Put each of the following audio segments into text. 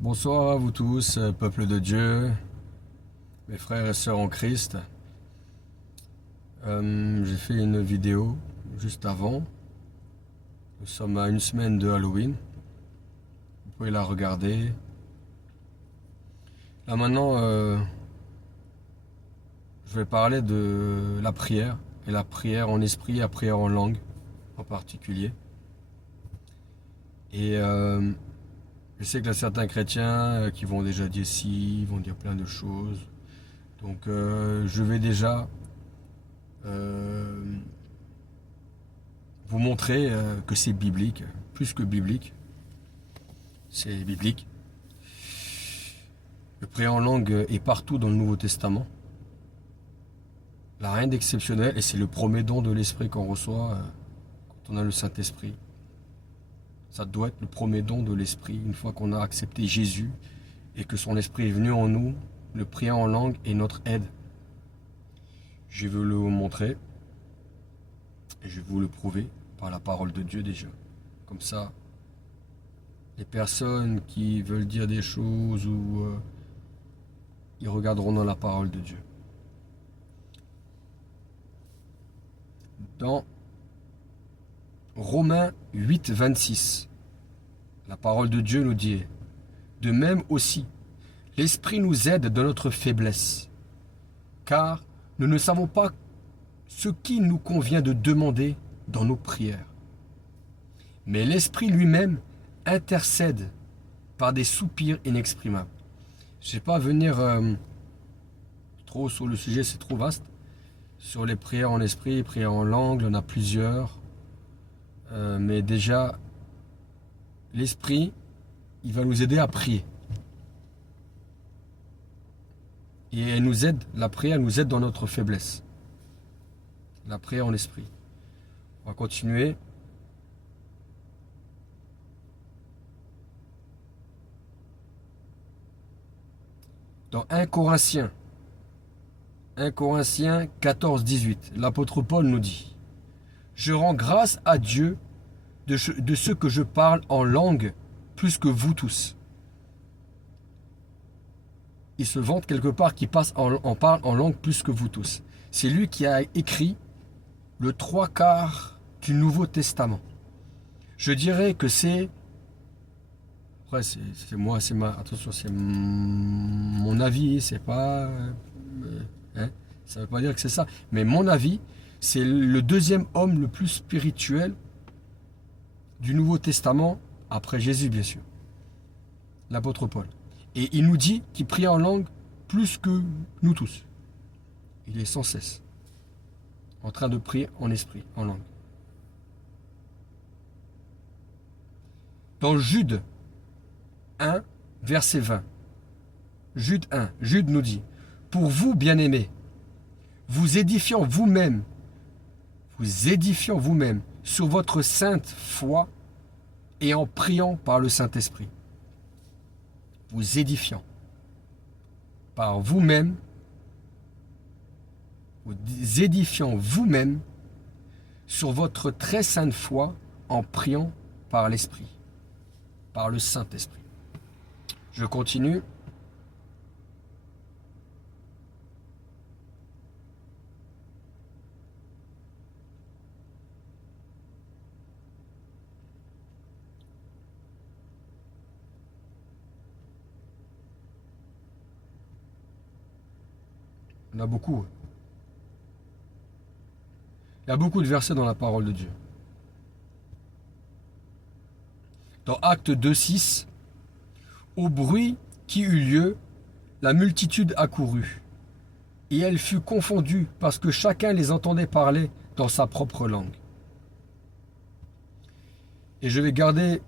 Bonsoir à vous tous, peuple de Dieu, mes frères et sœurs en Christ. J'ai fait une vidéo juste avant. Nous sommes à une semaine de Halloween. Vous pouvez la regarder. Là maintenant, je vais parler de la prière, et la prière en esprit, la prière en langue en particulier. Et je sais qu'il y a certains chrétiens qui vont déjà dire si, vont dire plein de choses. Donc je vais déjà vous montrer que c'est biblique, plus que biblique. C'est biblique. Le prière en langue est partout dans le Nouveau Testament. Il n'y a rien d'exceptionnel et c'est le premier don de l'Esprit qu'on reçoit quand on a le Saint-Esprit. Ça doit être le premier don de l'Esprit une fois qu'on a accepté Jésus et que son Esprit est venu en nous. Le prière en langue est notre aide. Je vais le montrer et je vais vous le prouver par la parole de Dieu déjà. Comme ça, les personnes qui veulent dire des choses ou ils regarderont dans la parole de Dieu. Dans Romains 8, 26, la parole de Dieu nous dit: de même aussi, l'Esprit nous aide dans notre faiblesse, car nous ne savons pas ce qu'il nous convient de demander dans nos prières. Mais l'Esprit lui-même intercède par des soupirs inexprimables. Je ne vais pas venir trop sur le sujet, c'est trop vaste. Sur les prières en esprit, prières en langue, il y en a plusieurs. Mais déjà, l'Esprit, il va nous aider à prier. Et elle nous aide, la prière nous aide dans notre faiblesse. La prière en esprit. On va continuer. Dans 1 Corinthiens 14, 18, l'apôtre Paul nous dit: je rends grâce à Dieu de ce que je parle en langue plus que vous tous. Il se vante quelque part qu'il parle en langue plus que vous tous. C'est lui qui a écrit le 3/4 du Nouveau Testament. Je dirais que c'est... Après, c'est moi, attention, c'est mon avis, c'est pas... ça ne veut pas dire que c'est ça. Mais mon avis, c'est le deuxième homme le plus spirituel du Nouveau Testament, après Jésus, bien sûr. L'apôtre Paul. Et il nous dit qu'il prie en langue plus que nous tous. Il est sans cesse en train de prier en esprit, en langue. Dans Jude 1, verset 20. Jude 1, Jude nous dit: pour vous, bien-aimés, vous édifiant vous-même sur votre sainte foi et en priant par le Saint-Esprit. Vous édifiant par vous-même, vous édifiant vous-même sur votre très sainte foi en priant par l'Esprit, par le Saint-Esprit. Je continue. Il y en a beaucoup. Il y a beaucoup de versets dans la parole de Dieu. Dans Actes 2, 6, au bruit qui eut lieu, la multitude accourut, et elle fut confondue parce que chacun les entendait parler dans sa propre langue. Et je vais garder...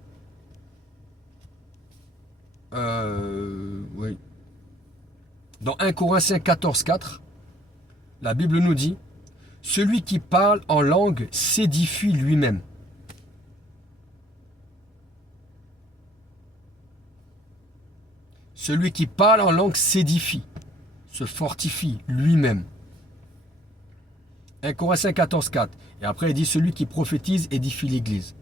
oui. Dans 1 Corinthiens 14, 4, la Bible nous dit: celui qui parle en langue s'édifie lui-même. Celui qui parle en langue s'édifie, se fortifie lui-même. 1 Corinthiens 14, 4. Et après, il dit: celui qui prophétise édifie l'Église.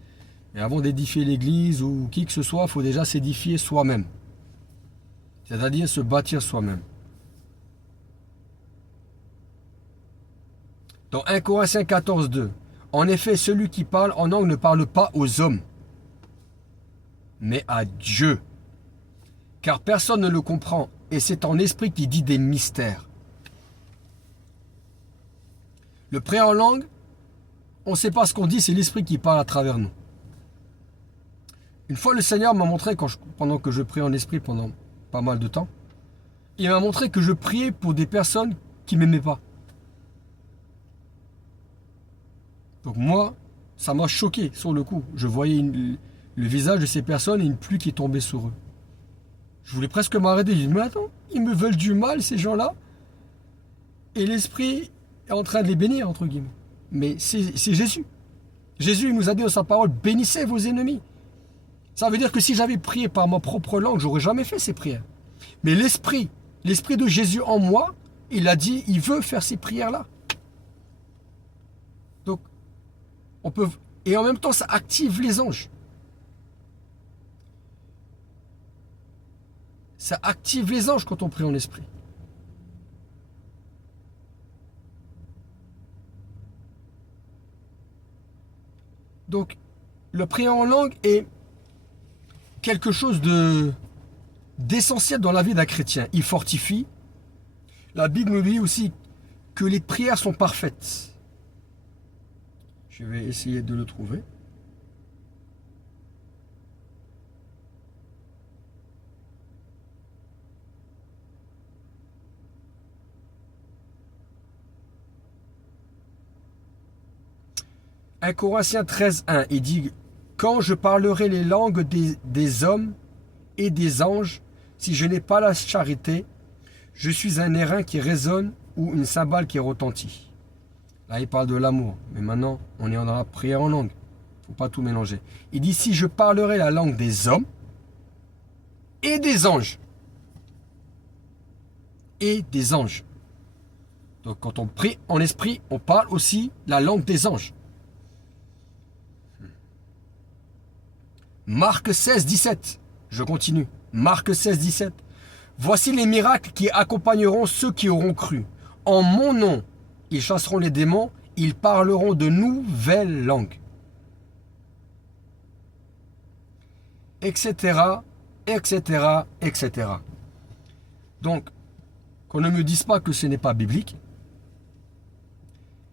Mais avant d'édifier l'Église ou qui que ce soit, il faut déjà s'édifier soi-même. c'est-à-dire se bâtir soi-même. Dans 1 Corinthiens 14, 2, en effet, celui qui parle en langue ne parle pas aux hommes, mais à Dieu. Car personne ne le comprend, et c'est en esprit qui dit des mystères. Le prier en langue, on ne sait pas ce qu'on dit, c'est l'esprit qui parle à travers nous. Une fois, le Seigneur m'a montré, pendant que je priais en esprit pendant pas mal de temps, il m'a montré que je priais pour des personnes qui ne m'aimaient pas. Donc moi, ça m'a choqué sur le coup. Je voyais le visage de ces personnes et une pluie qui tombait sur eux. Je voulais presque m'arrêter. Je dis, mais attends, ils me veulent du mal, ces gens-là. Et l'Esprit est en train de les bénir, entre guillemets. Mais c'est Jésus. Jésus il nous a dit dans sa parole, bénissez vos ennemis. Ça veut dire que si j'avais prié par ma propre langue, j'aurais jamais fait ces prières. Mais l'Esprit de Jésus en moi, il a dit, il veut faire ces prières-là. Donc, on peut... Et en même temps, ça active les anges. Ça active les anges quand on prie en esprit. Donc, le prier en langue est quelque chose d'essentiel dans la vie d'un chrétien. Il fortifie. La Bible nous dit aussi que les prières sont parfaites. Je vais essayer de le trouver. « 1 Corinthiens 13, 1, il dit « Quand je parlerai les langues des hommes et des anges, si je n'ai pas la charité, je suis un airain qui résonne ou une cymbale qui retentit. » Là, il parle de l'amour. Mais maintenant, on est dans la prière en langue. Il ne faut pas tout mélanger. Il dit « Si je parlerai la langue des hommes et des anges. » Et des anges. Donc, quand on prie en esprit, on parle aussi la langue des anges. Marc 16, 17. Je continue. Marc 16, 17. Voici les miracles qui accompagneront ceux qui auront cru. En mon nom, ils chasseront les démons, ils parleront de nouvelles langues. Etc. Etc. Etc. Donc, qu'on ne me dise pas que ce n'est pas biblique.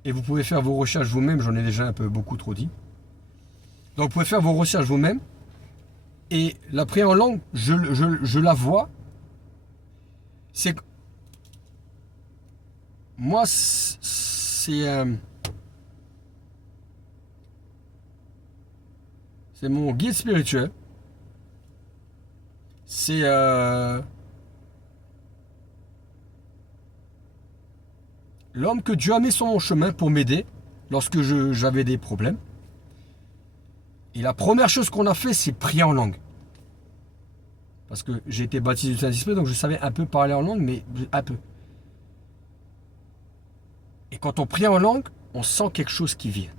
Et vous pouvez faire vos recherches vous-même, j'en ai déjà beaucoup trop dit. Donc, vous pouvez faire vos recherches vous-même. Et la prière en langue, je la vois. C'est... Moi, c'est mon guide spirituel. C'est... l'homme que Dieu a mis sur mon chemin pour m'aider lorsque j'avais des problèmes. Et la première chose qu'on a fait, c'est prier en langue. Parce que j'ai été baptisé du Saint-Esprit, donc je savais un peu parler en langue, mais un peu. Et quand on prie en langue, on sent quelque chose qui vient.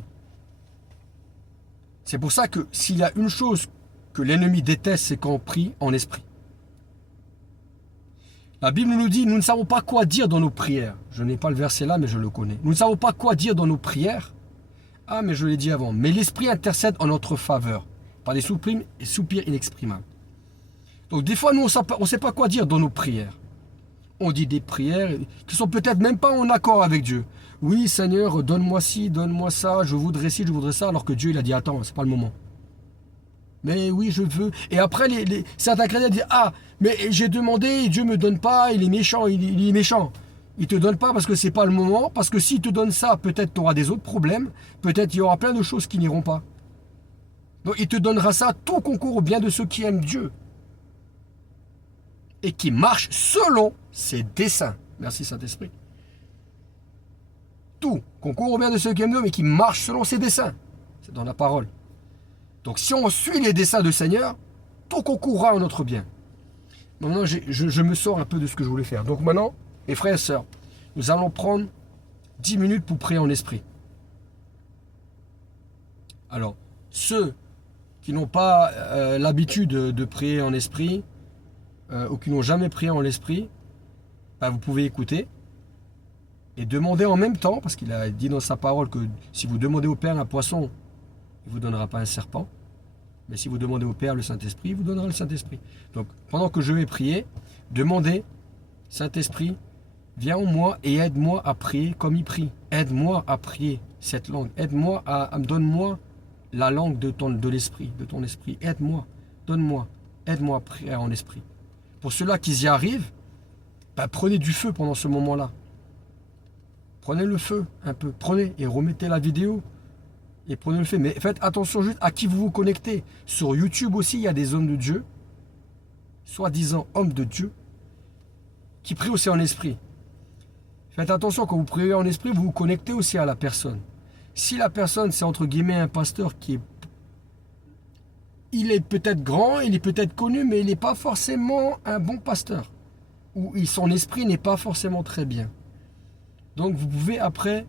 C'est pour ça que s'il y a une chose que l'ennemi déteste, c'est quand on prie en esprit. La Bible nous dit, nous ne savons pas quoi dire dans nos prières. Je n'ai pas le verset là, mais je le connais. Nous ne savons pas quoi dire dans nos prières. Ah, mais je l'ai dit avant. Mais l'Esprit intercède en notre faveur, par des soupirs inexprimables. Donc des fois, nous, on ne sait pas quoi dire dans nos prières. On dit des prières qui sont peut-être même pas en accord avec Dieu. Oui, Seigneur, donne-moi ci, donne-moi ça, je voudrais ci, je voudrais ça, alors que Dieu, il a dit, attends, c'est pas le moment. Mais oui, je veux. Et après, certains chrétiens disent, ah, mais j'ai demandé, Dieu me donne pas, il est méchant, il est méchant. Il te donne pas parce que c'est pas le moment, parce que s'il te donne ça, peut-être tu auras des autres problèmes, peut-être il y aura plein de choses qui n'iront pas. Donc il te donnera ça, tout concourt au bien de ceux qui aiment Dieu. Et qui marchent selon ses desseins. Merci Saint-Esprit. Tout concourt au bien de ceux qui aiment Dieu, mais qui marchent selon ses desseins. C'est dans la parole. Donc si on suit les desseins du Seigneur, tout concourra en notre bien. Maintenant, je me sors un peu de ce que je voulais faire. Donc maintenant, mes frères et sœurs, nous allons prendre 10 minutes pour prier en esprit. Alors, ceux qui n'ont pas l'habitude de prier en esprit, ou qui n'ont jamais prié en l'esprit, bah, vous pouvez écouter et demander en même temps, parce qu'il a dit dans sa parole que si vous demandez au Père un poisson, il ne vous donnera pas un serpent. Mais si vous demandez au Père le Saint-Esprit, il vous donnera le Saint-Esprit. Donc, pendant que je vais prier, demandez, Saint-Esprit, viens en moi et aide-moi à prier comme il prie. Aide-moi à prier cette langue. Aide-moi donne-moi la langue de l'esprit, de ton esprit. Aide-moi, donne-moi, aide-moi à prier en esprit. Pour ceux-là qui y arrivent, bah, prenez du feu pendant ce moment-là. Prenez le feu un peu, prenez et remettez la vidéo. Et prenez le fait. Mais faites attention juste à qui vous vous connectez. Sur YouTube aussi, il y a des hommes de Dieu, soi-disant hommes de Dieu, qui prient aussi en esprit. Faites attention, quand vous priez en esprit, vous vous connectez aussi à la personne. Si la personne, c'est entre guillemets un pasteur qui est... Il est peut-être grand, il est peut-être connu, mais il n'est pas forcément un bon pasteur. Ou son esprit n'est pas forcément très bien. Donc vous pouvez après...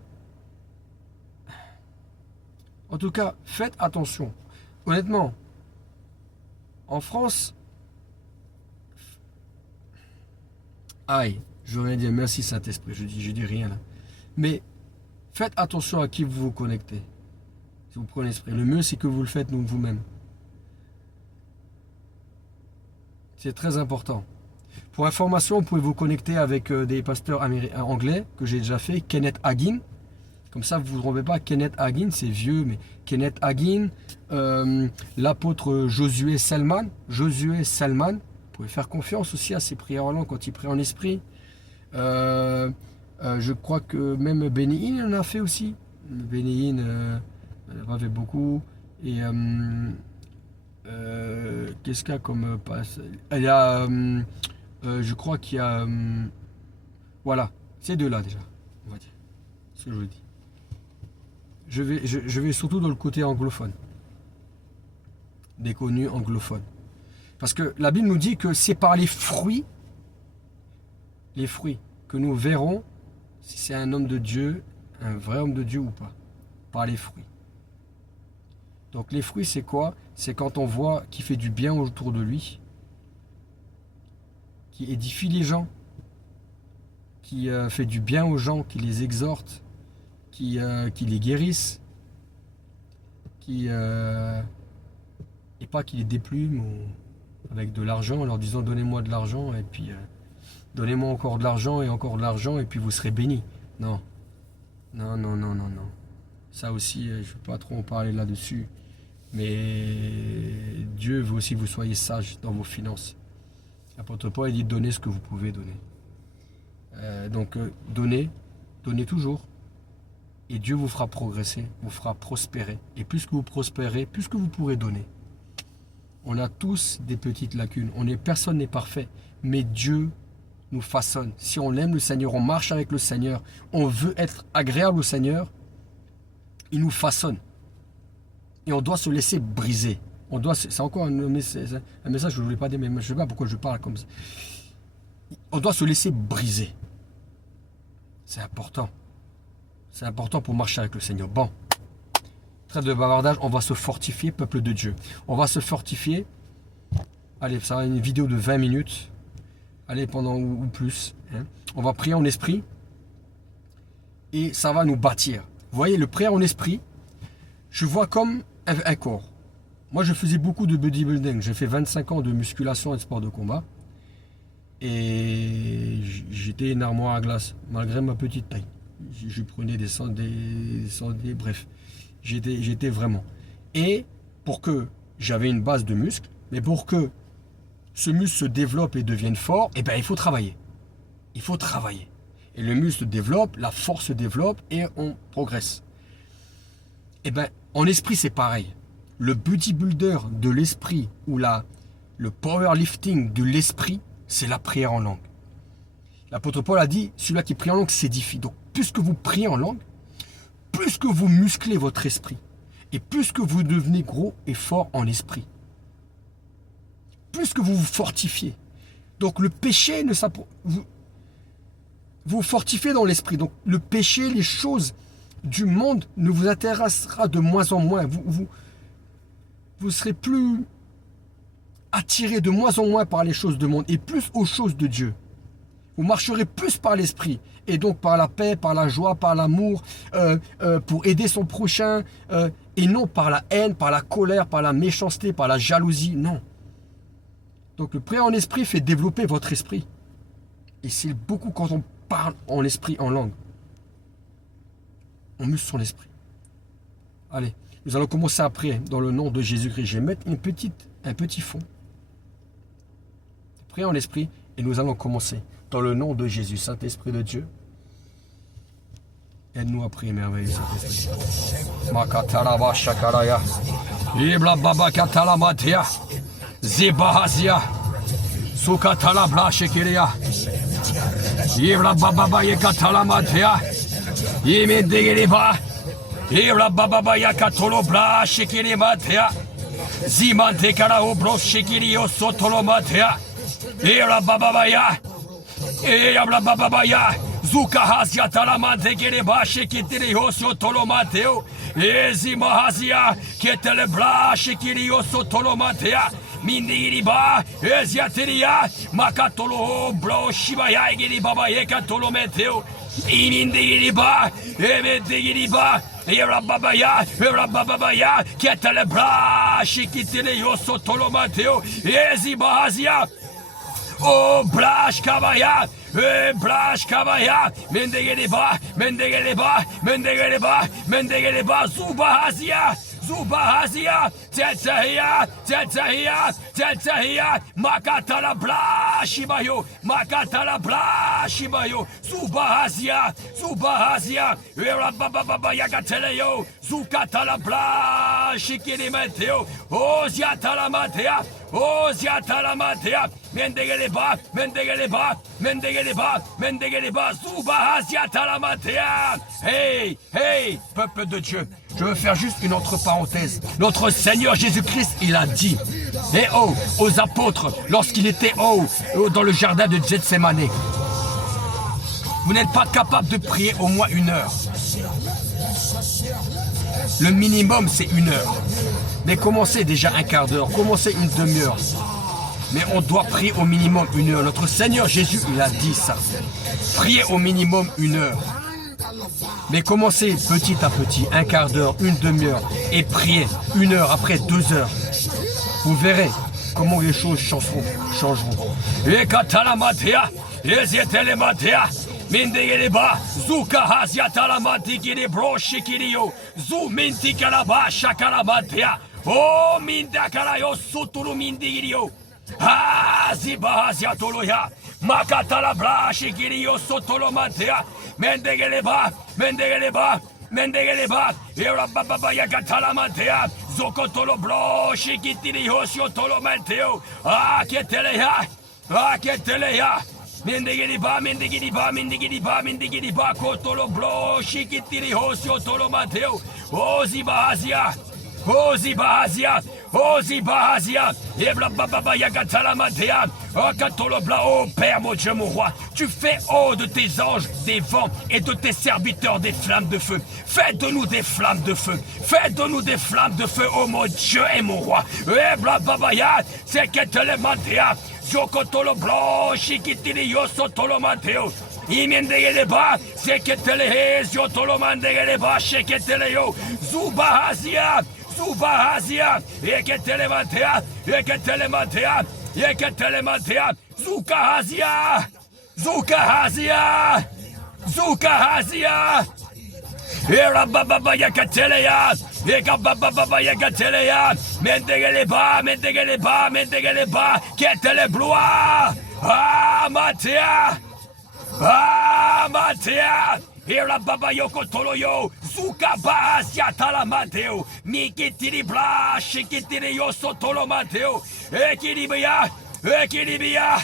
En tout cas, faites attention. Honnêtement, en France, aïe, je veux rien dire, merci Saint-Esprit, je dis rien là. Mais faites attention à qui vous vous connectez. Si vous prenez l'esprit, le mieux c'est que vous le faites vous-même. C'est très important. Pour information, vous pouvez vous connecter avec des pasteurs anglais que j'ai déjà fait, Kenneth Hagin. Comme ça, vous ne trouvez pas Kenneth Hagin, c'est vieux, mais Kenneth Hagin, l'apôtre Josué Selman, vous pouvez faire confiance aussi à ses prières en langue quand il prie en esprit. Je crois que même Benny Hinn en a fait aussi. Benny Hinn en a fait beaucoup. Et qu'est-ce qu'il y a comme passe? Il y a, je crois qu'il y a, voilà, ces deux-là déjà, on va dire, ce que je dis. Je vais surtout dans le côté anglophone. Des connus anglophones. Parce que la Bible nous dit que c'est par les fruits, que nous verrons si c'est un homme de Dieu, un vrai homme de Dieu ou pas. Par les fruits. Donc les fruits, c'est quoi? C'est quand on voit qu'il fait du bien autour de lui, qui édifie les gens, qui fait du bien aux gens, qui les exhorte, qui les guérissent, et pas qui les déplument avec de l'argent en leur disant donnez-moi de l'argent et puis donnez-moi encore de l'argent et puis vous serez bénis. Non. Ça aussi, je ne vais pas trop en parler là-dessus. Mais Dieu veut aussi que vous soyez sages dans vos finances. L'apôtre Paul dit donnez ce que vous pouvez donner. Donc donnez toujours. Et Dieu vous fera progresser, vous fera prospérer. Et plus que vous prospérez, plus que vous pourrez donner. On a tous des petites lacunes. Personne n'est parfait. Mais Dieu nous façonne. Si on aime le Seigneur, on marche avec le Seigneur, on veut être agréable au Seigneur, il nous façonne. Et on doit se laisser briser. C'est encore un message que je ne voulais pas dire, mais je ne sais pas pourquoi je parle comme ça. On doit se laisser briser. C'est important. C'est important pour marcher avec le Seigneur. Bon, trêve de bavardage, on va se fortifier, peuple de Dieu. On va se fortifier. Allez, ça va une vidéo de 20 minutes. Allez, pendant ou plus. Hein. On va prier en esprit. Et ça va nous bâtir. Vous voyez, le prière en esprit, je vois comme un corps. Moi, je faisais beaucoup de bodybuilding. J'ai fait 25 ans de musculation et de sport de combat. Et j'étais une armoire à glace, malgré ma petite taille. Je prenais des sandés, bref, j'étais vraiment. Et pour que j'avais une base de muscles, mais pour que ce muscle se développe et devienne fort, eh ben, il faut travailler. Il faut travailler. Et le muscle se développe, la force se développe et on progresse. Eh ben, en esprit, c'est pareil. Le bodybuilder de l'esprit ou le powerlifting de l'esprit, c'est la prière en langue. L'apôtre Paul a dit, celui-là qui prie en langue s'édifie. Donc, plus que vous priez en langue, plus que vous musclez votre esprit, et plus que vous devenez gros et fort en esprit, plus que vous vous fortifiez. Donc, le péché vous vous fortifiez dans l'esprit. Donc, le péché, les choses du monde ne vous intéressera de moins en moins. Vous serez plus attiré de moins en moins par les choses du monde et plus aux choses de Dieu. Vous marcherez plus par l'esprit et donc par la paix, par la joie, par l'amour, pour aider son prochain et non par la haine, par la colère, par la méchanceté, par la jalousie, non. Donc le prier en esprit fait développer votre esprit. Et c'est beaucoup quand on parle en esprit, en langue. On muscle son esprit. Allez, nous allons commencer à prier dans le nom de Jésus-Christ. Je vais mettre un petit fond. Priez en esprit et nous allons commencer dans le nom de Jésus. Saint-Esprit de Dieu, aide-nous à prier merveilleux, Saint-Esprit. Makataraba shakaraya. Ibla baba katalamatia. Zibahazia. Sukatalabla shekiria. Ibla baba yekatalamatia. Imedegeriba. Ibla baba yakatolobla shekirimatia. Zimante karaobro shekirio sotolomatia. Ibla baba ya. Ibla baba ya. Zukahazia talamante gereba shekitirio sotolomateo. Ezimahazia ketelebla shekirio sotolomatea. Mindiriba, Eziateria, Makatolo, Bro, Shibaya, Baba, Yekatolo Meteo, Imindiriba, Evediriba, Erababaya, Erababaya, Ketelebra, Shikitele, Sotolo Mateo, Ezibahazia, Oh, Blash Kabaya, Blash Kabaya, Mendegeriba, Mendegeriba, Mendegeriba, Mendegeriba, Zubahazia. Zubahazia, Tetsahia, Tetsahia, Tetsahia, Makatala Bla Shibayo, Makatala Bla Shibayo, Zubahazia, Zubahazia, Erababa Yakateleo, Zukatala Bla Shikinimeteo, Oziatala Matea, Oziatala Matea, Mendegeleba, Mendegeleba, Mendegeleba, Mendegeleba, Zubahazia Talamatea. Hey, hey, peuple de Dieu. Je veux faire juste une autre parenthèse. Notre Seigneur Jésus-Christ, il a dit, et oh, aux apôtres, lorsqu'il était dans le jardin de Gethsémane, vous n'êtes pas capable de prier au moins 1 heure. Le minimum, c'est 1 heure. Mais commencez déjà un quart d'heure, commencez une demi-heure. Mais on doit prier au minimum 1 heure. Notre Seigneur Jésus, il a dit ça. Priez au minimum 1 heure. Mais commencez petit à petit, un quart d'heure, une demi-heure, et priez 1 heure, après 2 heures. Vous verrez comment les choses changeront. Et katalamatea, ezietelematea, mindegeleba, zuka haziatalamati kiribro shikirio, zu minti kalaba shakalamatea, oh mindakarayo suturu mindigirio. Ah, zibahazia toloya, makatala brashi kirio sotolomatea, mendegeleba, mendegeleba, mendegeleba, erababa yakatalamantea, zokotolo broshi kitirio sotolomateo, ah, keteleya, mendegeliba, mendegeliba, mendegeliba, mendegeliba, kotolo broshi kitirio sotolomateo, oh, zibahazia. Oh Zibahazia, oh Zibahazia, et blababa yakatalamadea, oh katolobla, oh Père mon Dieu mon roi, tu fais de tes anges des vents et de tes serviteurs des flammes de feu. Fais de nous des flammes de feu, fais de nous des flammes de feu, oh mon Dieu et mon roi. Et blababa ya, c'est ketelemadea, zokotolobla, shikitirio sotolomateo. Imendegeleba, seketele, ziotolomandegeleba, sheketeleo, Zubahazia. Zubahazia, Eketelematea, Eketelematea, Eketelematea, Zukahazia, Zukahazia, Zukahazia, Erababa Yakatelea, Ekababa Yakatelea, Mendegeleba, Mendegeleba, Mendegeleba, Ketelebloa, Ah Matea, Ah Matea. Erababa yoko toloyo, zuka bahazia talamateo, mikitiribla, shikitirio sotolomateo, ekiribia, ekiribia,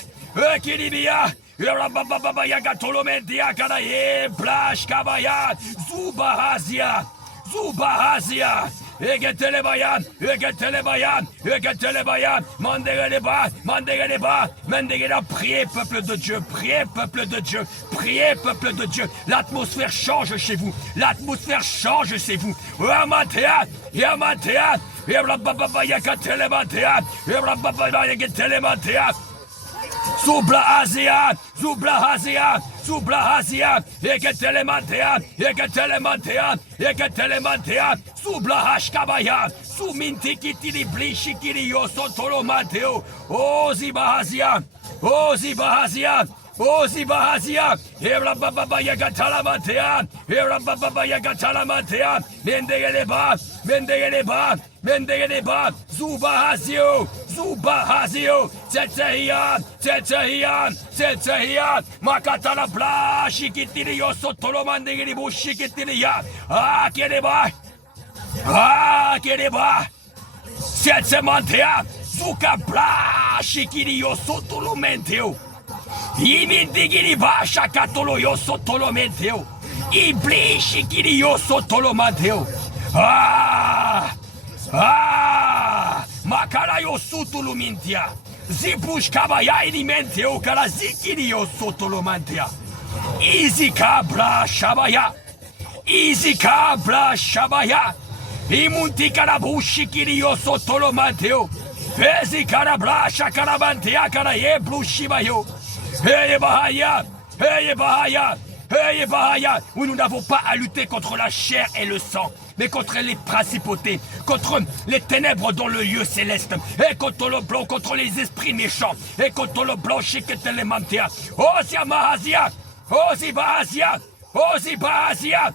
ekiribia, erababa yagatolomedia kanaye, blash kabaya, zubahazia, zubahazia, Egetelebayan, Egetelebayan, Egetelebayan, Mandegeleba, Mandegeleba, Mandegeleba, priez peuple de Dieu, priez peuple de Dieu, priez peuple de Dieu, l'atmosphère change chez vous, l'atmosphère change chez vous, Yamatea, Yamatea, Ebrababa Yakatelebatea, Ebrababa Yakatelebatea, Zubla Asia, Zubla Asia, Zubla Asia, Egetelemantea, Egetelemantea, Egetelemantea, Zubla Hashkabaya, Sumintikitili Blishikili Yosotolo Mateo, Ozibahazia, Ozibahazia, Ozibahazia, Ebrababa Yagatalamantea, Ebrababa Yagatalamantea, Mendegeleba, Mendegeleba, Mendegeleba, Zubahazio, Zubahazio, Tsetsehian, Tsetsehian, Tsetsehian, Makatala Bla, Shikitirio, Sotolomandegiribu, Shikitiria, Kereba, Kereba, Tsetsemantea, Zuka Bla, Shikirio, Sotolomenteo, Imindigiriba, Shakatolo, Sotolomenteo, Ibli, Shikirio, Sotolomanteo, Makarayo sutulumintia. Zibush kabaya ilimenteo kala zikirio sotolomantia. Easy kabla shabaya. Easy kabla shabaya. Imunti karabushi kirio sotolomanteo. Ezi karabla shakarabantia karaye blushibayo. Hey bahaya. Hey bahaya. Hey bahaya. Où nous n'avons pas à lutter contre la chair et le sang, mais contre les principautés, contre les ténèbres dans le lieu céleste, et contre le blanc, contre les esprits méchants, et contre le blanc chiquetelemantia. Osiamahazia, Osibahazia, Osibahazia,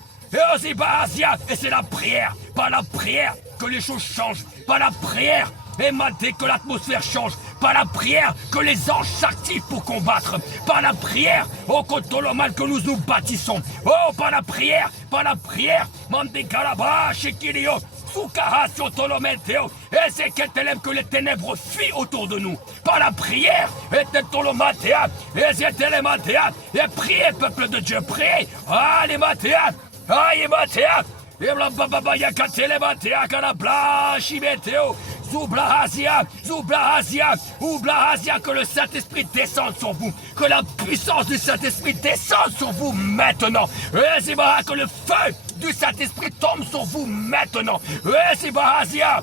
Osibahazia. Et c'est la prière, par la prière que les choses changent, par la prière, et maté que l'atmosphère change, par la prière que les anges s'activent pour combattre, par la prière, oh, contre le mal que nous nous bâtissons, oh, par la prière, Mandekalaba, Shekilio, Soukahasio Tolometeo, et c'est que les ténèbres fuient autour de nous, par la prière, et Tolomatea, et Zételematea, et priez, peuple de Dieu, priez, allez Matea, allez Matea, et Blababa Yakatelebatea, Kanabla, Shimeteo, Zublahazia, Zublahazia, Oublahazia, que le Saint-Esprit descende sur vous, que la puissance du Saint-Esprit descende sur vous maintenant. Et c'est que le feu du Saint-Esprit tombe sur vous maintenant. Et c'est Bahazia.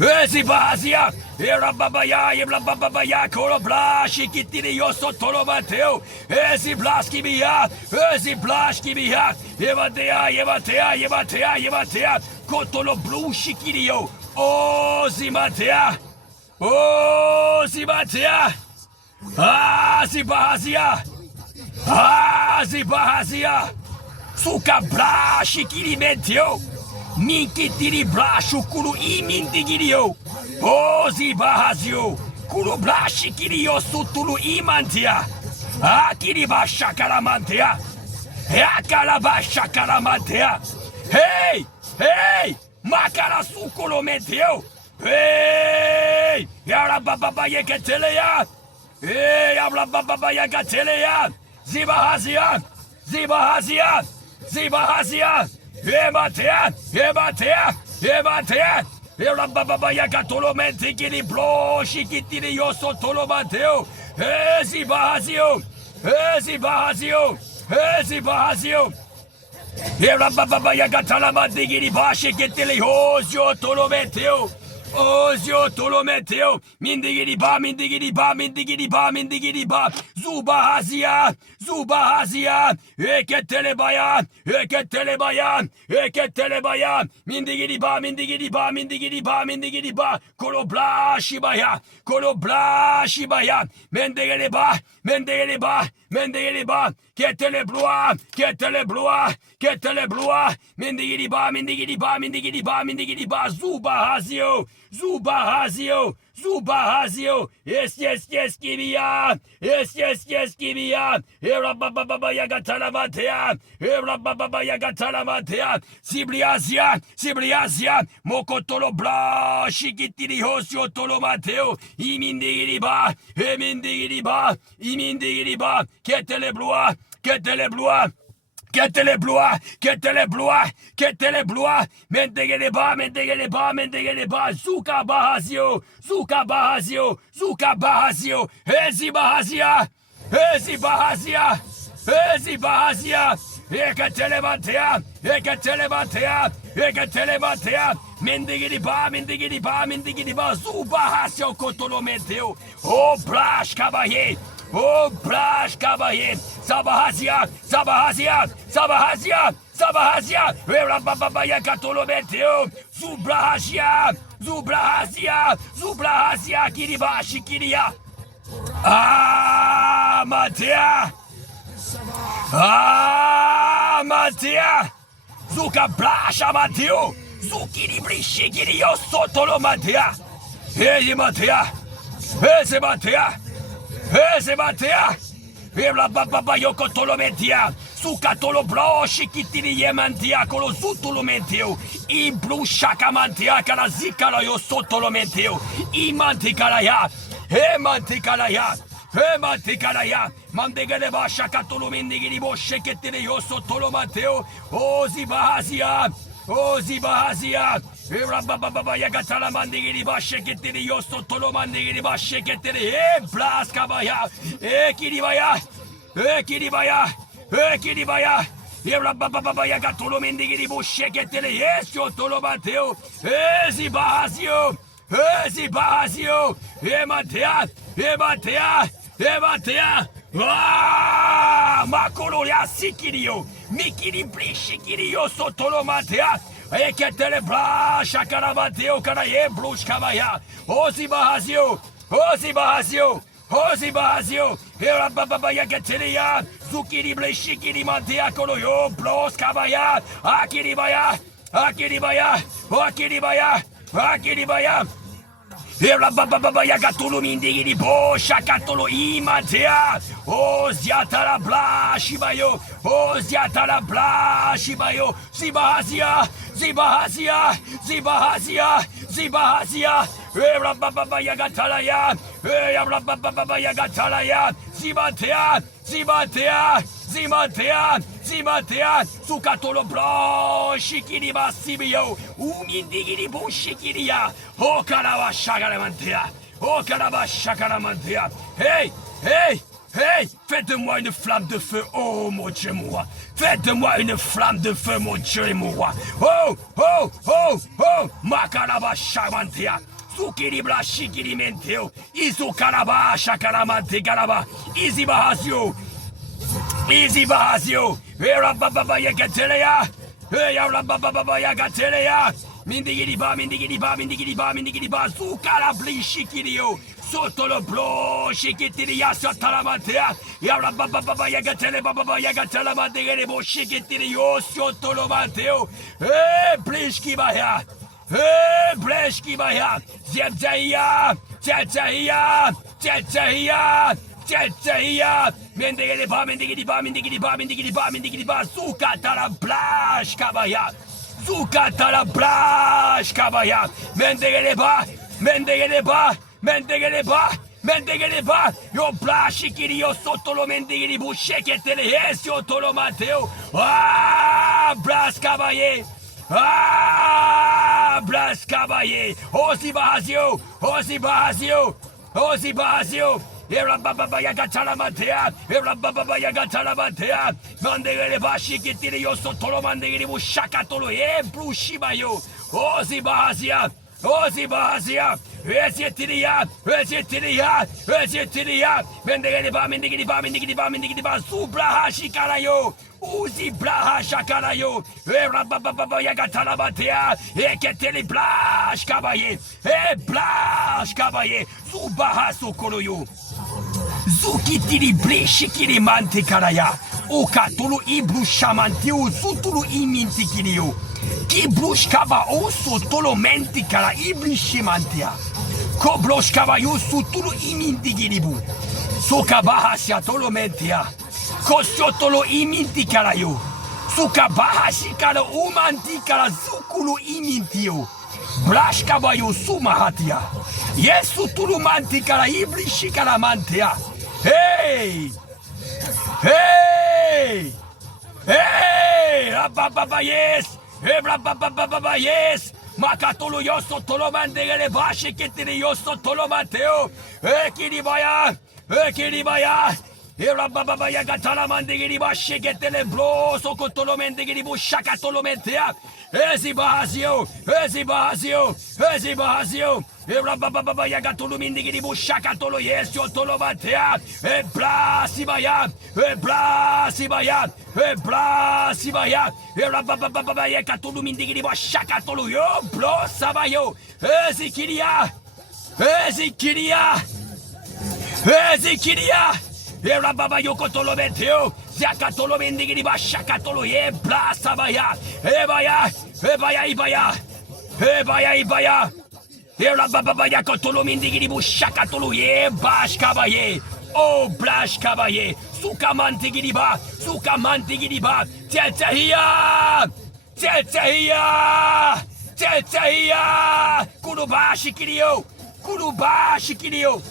Ezibazia, Erababaya, Eblababaya, Kolobla, Shikitirio, Sotolomateo, Eziblaskibia, Eziblaskibia, Evatea, Evatea, Evatea, Evatea, Kotoloblu, Shikirio, Ozimatea, Ozimatea, Azibazia, Azibazia, Sukabla, Shikilimentio. Minkitiri blashu kulu imindigirio. Ozi bahazio. Kulu blashi kirio sutulu imantia. Akiri basha karamantia. Akalabasha karamantia. Hey! Hey! Makara sukolo meteo. Hey! Yara baba yeketelea. Hey! Yabla baba yeketelea. Zibahazia. Zibahazia. Zibahazia. Ematea, Ematea, Ematea, Erababa Yakatolomenti Kiliblo, Shikitiri Yoso Tolomateo, Ezibahazio, Ezibahazio, Ezibahazio, Erababa Yakatalamati Kilibashi Kitili Osio Tolometeo. Ozio Tolometeo, Mindigiriba, Mindigiriba, Mindigiriba, Mindigiriba, Zubahazia, Zubahazia, Eketelebayan, Eketelebayan, Eketelebayan, Mindigiriba, Mindigiriba, Mindigiriba, Mindigiriba, Kolobla Shibaya, Kolobla Shibaya, Mendigiriba, Mendigiriba, Mendigiriba, Ketelebloa, Ketelebloa, Ketelebloa, Mindigiriba, Mindigiriba, Mindigiriba, Mindigiriba, Zubahazio, Zubahazio, Zubahazio, yes, Kibia, yes, Kibia, Erababa Yagatalamantea, Erababa Yagatalamantea, Sibliazia, Sibliazia, Mokotolo Bla, Shikitiri Hosio Tolomateo, Imindigiriba, Emindigiriba, Imindigiriba, Ketelebloa, Ketelebloa, Ketele bloa, ketele bloa, ketele bloa, mendegeleba, mendegeleba, mendegeleba, zuka bahazio, zuka bahazio, zuka bahazio, ezi bahazia, ezi bahazia, ezi bahazia, eketele batea, eketele batea, eketele batea, mendegeleba, mendegeleba, mendegeleba, zubahasio kotolo meteo, o brash kabaye. Oh, Brash Cavaye, Sabahazia, Sabahazia, Sabahazia, Sabahazia, Rababaya Catolometeo, Zubrahazia, Zubrahazia, Zubrahazia, Kiribashi Kiria. Ah, Matea, ah, Matea, Zuka Brasha Mateo, Zukiri Brishi Kirio Sotolo Matea, Hey Matea, Hey Matea. Ese batea, ebla baba yoko tolometia, suka tolo broshi kitiri yemantia kolo zutolometeo, I blu shaka mantia kala zikala yo sotolometeo, I mantikalaya, he mantikalaya. Mantikalaya, Mandegaba Shakatolo Mendigiribo Sheketele Yoso Tolomateo, O Zibahazia, O Zibahazia, Rababa Yagatala Mandigiriba Sheketele Yoso Tolomandigiriba Sheketele, Blaskabaya, Ekiribaya, Ekiribaya, Ekiribaya. Rababa Yagatolo Mendigiribo Sheketele, Yesio Tolomateo, Ezibahazio. Ezibahazio, Ematea, Ematea, Ematea, Macoloria Sikirio, Mikiri Brishikirio, Sotolomatea, Eketele Brasha Carabateo, Caraye, Brush Cavaya, Ozibahazio, Ozibahazio, Ozibahazio, Erababa Yagateria, Zukiri Bleshikiri Matea Coloyo, Blos Cavaya, Akiribaya, Akiribaya, Akiribaya. Akiribaya, Rababa Yagatulu Mindigi Bo Shakatolo Imatea, O Ziatara Bla Shibayo, O Ziatara Bla Shibayo, Zibahazia, Zibahazia, Zibahazia, Zibahazia, Rababa Yagatalaya, Rababa Yagatalaya, Zibatea, Zibatea, Zimatea, Zimatea, Sukatolo Bro, Shikiriba Sibio, Umindigiribu Shikiria, O Karaba Shagaramantea, O Karaba Shagaramantea. Hey, hey, hey, faites-moi une flamme de feu, oh mon Dieu moi. Faites-moi une flamme de feu, mon Dieu moi. Oh, oh, oh, oh, Makaraba Shagamantea. Sukiribla Shikirimenteo, Izukaraba Shakaramante Garaba, Izibahazio. Easy Bahazio, Rababa Yagatelea, Rababa Yagatelea, Mindigiriba, Mindigiriba, Mindigiriba, Mindigiriba, Zukara Blishikirio, Sotolo Blo, Shikitiria, Satalamatea, Rababa Yagatele, Baba Yagatela Maderebo, Shikitirio, Sotolo Mateo, Blishkibaya, Blishkibaya, Zebzaia, Zebzaia, Zebzaia. Tchètchèia, Mendigiriba, Mendigiriba, Mendigiriba, Mendigiriba, Mendigiriba, Zukatala Blash Kabaya, Zukatala Blash Kabaya, Mendigiriba, Mendigiriba, Mendigiriba, Mendigiriba, Yo Blash Kirio Sotolo Mendigiribu, Sheketele, Esio Tolo Mateo, Blash Kabaye, Blash Kabaye, Osibahazio, Osibahazio, Osibahazio. Rababa Yagatalamantea, Rababa Yagatalamantea, Mandere Bashi Kitirio Sotolo Mandiribu Shakatolo, Brushibayo, Ozibahazia, Ozibahazia, Ezetiria, Ezetiria, Ezetiria, Mendigiriba, Mendigiriba, Mendigiriba, Mendigiriba, Subrahashi Karayo, Uzi Braha Shakarayo, Rababa Yagatalamantea, Eketeli Blash Kabaye, Blash Kabaye, Subaha Sokoloyo. Zukitiri Bleshikiri Mante Karaya, Okatolo Ibru Shamantio, Zutulu Imintikirio, Kibrushkaba O Sotolo Mentikara Iblishimantia, Kobloshkaba Yo Sutulu Imintigiribu, Sokabaha Siatolo Mentia, Kosiotolo Imintikarayo, Sukabaha Shikara Umantikara Zukulu Imintio, Blashkabayo Sumahatia, Yesutulu Mantikara Iblishikara Mantia. Hey! Hey! Hey, rabababa yes. Hey, rabababa yes. Makatolo yoso tolo mandegele bashi kitiri yoso tolo mateo. Hey, kiribaya. Hey, kiribaya. Hey, rabababa yagatala mandegele bashi ketele blo sokotolo mendegele bushaka tolo mentea. Ezibahazio, Ezibahazio, Ezibahazio, Erababa Yagatulu Mindigiribu Shakatolo, yes, Yotolo Matea, Eblasibaya, Eblasibaya, Eblasibaya, Erababa Yakatulu Mindigiribu Shakatolo, yo, Blosabayo, Ezikiria, Ezikiria, Ezikiria. Erababa yokotolo meteo, Zakatolo mendigiriba shakatolo ye blasabaya, Ebaya, Ebaya Ibaya, Ebaya Ibaya, Erababa yakotolo mendigiribu shakatolo ye bashkabaye, oh blashkabaye, Sukamantigiriba, Sukamantigiriba, Tetahia, Tetahia, Tetahia, Kurubashi Kirio, Kurubashi Kirio,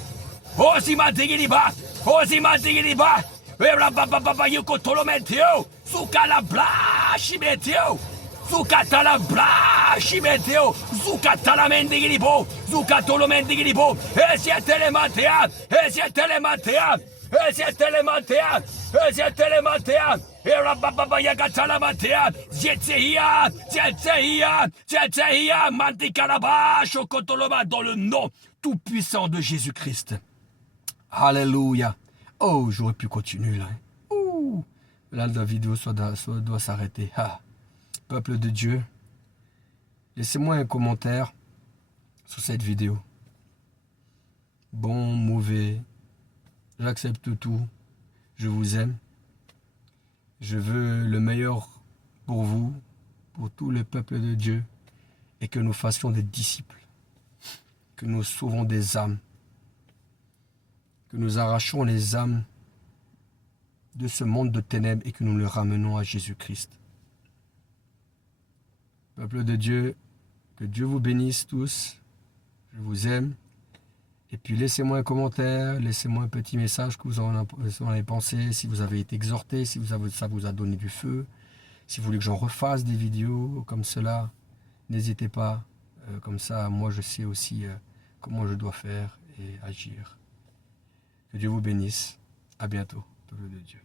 Osimantigiriba. Ozimandigiriba, Erababa yuko tolometeo, Sukala blashi meteo, Sukatala blashi meteo, Sukatala mendigiribo, Sukatolo mendigiribo, Esiatelematea, Esiatelematea, Esiatelematea, Esiatelematea, Erababa yagatala matea, Zetehia, Zetehia, Zetehia, Mandikarabasho kotoloma dans le nom tout-puissant de Jésus-Christ. Alléluia. Oh, j'aurais pu continuer là. Ouh. Là, la vidéo doit s'arrêter. Ah. Peuple de Dieu, laissez-moi un commentaire sur cette vidéo. Bon, mauvais, j'accepte tout. Je vous aime. Je veux le meilleur pour vous, pour tout le peuple de Dieu, et que nous fassions des disciples, que nous sauvons des âmes, que nous arrachons les âmes de ce monde de ténèbres et que nous les ramenons à Jésus-Christ. Peuple de Dieu, que Dieu vous bénisse tous. Je vous aime. Et puis laissez-moi un commentaire, laissez-moi un petit message que vous en avez pensé, si vous avez été exhorté, si ça vous a donné du feu, si vous voulez que j'en refasse des vidéos comme cela, n'hésitez pas. Comme ça, moi je sais aussi comment je dois faire et agir. Que Dieu vous bénisse. À bientôt, peuple de Dieu.